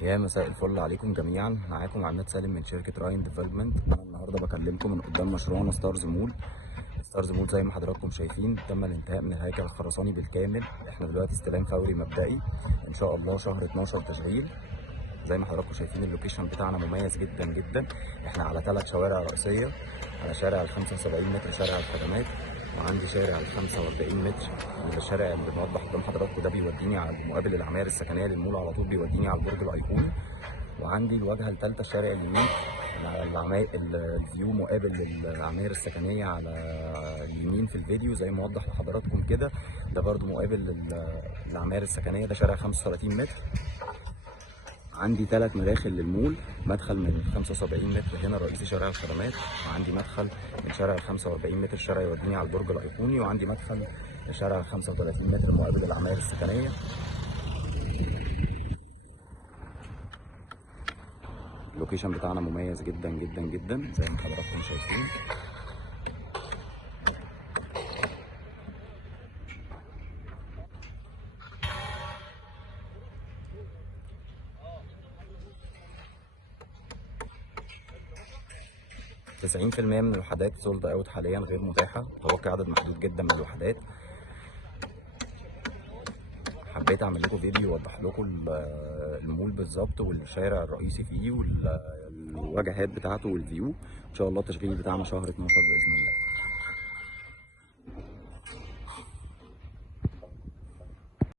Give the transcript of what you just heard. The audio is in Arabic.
يا مساء الفل عليكم جميعا، معاكم عماد سالم من شركه راين ديفلوبمنت. انا النهارده بكلمكم من قدام مشروعنا ستارز مول. ستارز مول زي ما حضراتكم شايفين تم الانتهاء من الهيكل الخرساني بالكامل. احنا دلوقتي استلام فوري مبدئي، ان شاء الله شهر 12 تشغيل. زي ما حضراتكم شايفين اللوكيشن بتاعنا مميز جدا جدا. احنا على 3 شوارع رئيسيه، على شارع ال 75 متر شارع الخدمات، وعندي شارع ال 45 متر اللي الشارع اللي بنوضح قدام حضراتكم ده بيوديني على مقابل العماير السكنيه للمول على طول، بيوديني على البرج الايقوني. وعندي الواجهه الثالثه الشارع اليمين، الفيو مقابل للعماير السكنيه على اليمين في الفيديو زي ما وضح لحضراتكم كده. ده برضو مقابل للعماير السكنيه، ده شارع 35 متر. عندي 3 مداخل للمول، مدخل من 75 متر هنا رئيسي شارع الخدمات، وعندي مدخل من شارع ال 45 متر شارع يوديني على البرج الايقوني، وعندي مدخل لشارع ال 35 متر مقابل العماير السكنيه. اللوكيشن بتاعنا مميز جدا جدا جدا زي ما حضراتكم شايفين. تسعين في المية من الوحدات سولد اوت حاليا، غير متاحة، متوقع عدد محدود جدا من الوحدات. حبيت اعمل لكم فيديو يوضح لكم المول بالظبط والشارع الرئيسي فيه والواجهات بتاعته والفيو. ان شاء الله التشغيل بتاعنا شهر 12 باذن الله.